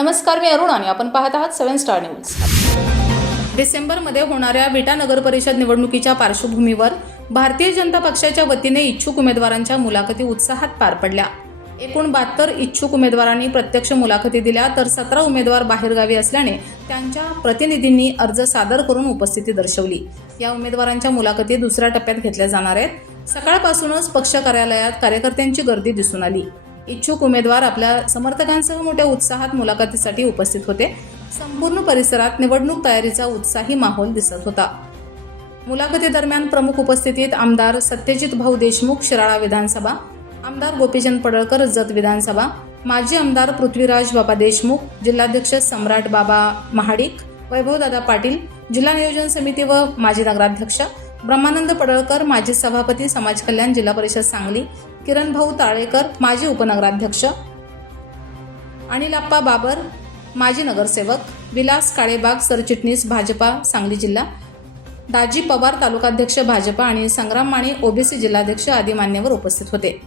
नमस्कार मी अरुण आणि आपण पाहत आहात सेव्हन स्टार न्यूज. डिसेंबरमध्ये होणाऱ्या विटा नगर परिषद निवडणुकीच्या पार्श्वभूमीवर भारतीय जनता पक्षाच्या वतीने इच्छुक उमेदवारांच्या मुलाखती उत्साहात पार पडल्या. एकूण बहात्तर इच्छुक उमेदवारांनी प्रत्यक्ष मुलाखती दिल्या तर सतरा उमेदवार बाहेरगावी असल्याने त्यांच्या प्रतिनिधींनी अर्ज सादर करून उपस्थिती दर्शवली. या उमेदवारांच्या मुलाखती दुसऱ्या टप्प्यात घेतल्या जाणार आहेत. सकाळपासूनच पक्ष कार्यालयात कार्यकर्त्यांची गर्दी दिसून आली. इच्छुक उमेदवार आपल्या समर्थकांसह मोठ्या उत्साहात मुलाखतीसाठी उपस्थित होते. संपूर्ण परिसरात निवडणूक तयारीचा उत्साही माहोल दिसत होता. मुलाखतीदरम्यान प्रमुख उपस्थितीत आमदार सत्यजित भाऊ देशमुख शिराळा विधानसभा आमदार गोपीचंद पडळकर जत विधानसभा माजी आमदार पृथ्वीराज बाबा देशमुख जिल्हाध्यक्ष सम्राट बाबा महाडिक वैभवदादा पाटील जिल्हा नियोजन समिती व माजी नगराध्यक्ष ब्रह्मानंद पडळकर माजी सभापती समाज कल्याण जिल्हा परिषद सांगली किरण भाऊ ताळेकर माजी उपनगराध्यक्ष अनिलाप्पा बाबर माजी नगरसेवक विलास काळेबाग सरचिटणीस भाजपा सांगली जिल्हा दाजी पवार तालुकाध्यक्ष भाजपा आणि संग्राम माने ओबीसी जिल्हाध्यक्ष आदी मान्यवर उपस्थित होते.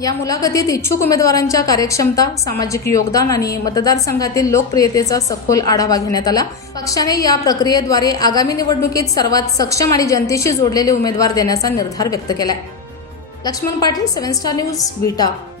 या मुलाखतीत इच्छुक उमेदवारांच्या कार्यक्षमता सामाजिक योगदान आणि मतदारसंघातील लोकप्रियतेचा सखोल आढावा घेण्यात आला. पक्षाने या प्रक्रियेद्वारे आगामी निवडणुकीत सर्वात सक्षम आणि जनतेशी जोडलेले उमेदवार देण्याचा निर्धार व्यक्त केलाय. Laxman Patil seven star news Vita.